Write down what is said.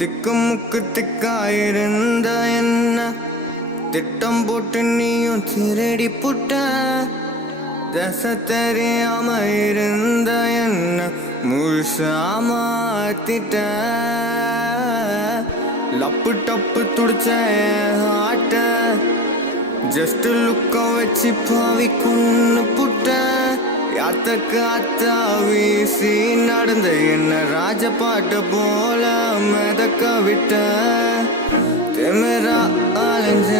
திக்கு முக்கு திக்காயிருந்த என்ன திட்டம் போட்டு நீயும் திருடி புட்ட. தசை தெரியாம இருந்த என்ன முழுசா மாத்திட்ட. லப்பு டப்பு துடிச்ச ஆட்ட ஜஸ்ட் லுக்க வச்சு பாவி கொன்னு புட்ட. யாத்த காத்தா வீசி நடந்த என்ன ராஜபாட்ட போல மிதக்க விட்ட. திமிரா அலைஞ்ச